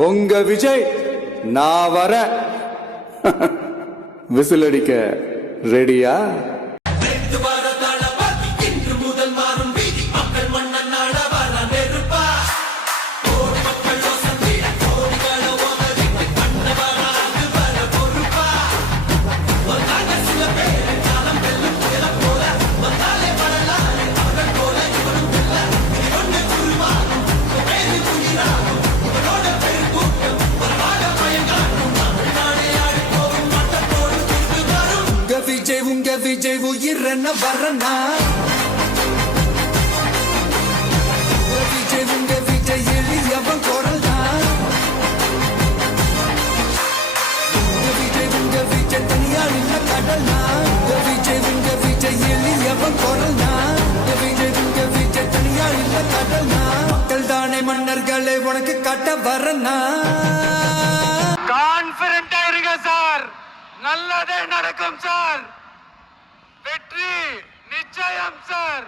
உங்க விஜய் நான் வர விசில் அடிக்க ரெடியா? உங்க விஜய் உயிரன வரனா உங்க விஜய் எளியவன் குரல் தான். உங்க விஜய் தனியார் இல்ல கடல்னா. உங்க விஜய் எளியவன் குரல் தான். உங்க விஜய் தனியார் இல்ல கடல்னா. மக்கள் தானே மன்னர்களே உனக்கு காட்ட வரனா. கான்பிடென்டா இருங்க சார், நல்லதே நடக்கும் சார், வெற்றி நிச்சயம் சார்.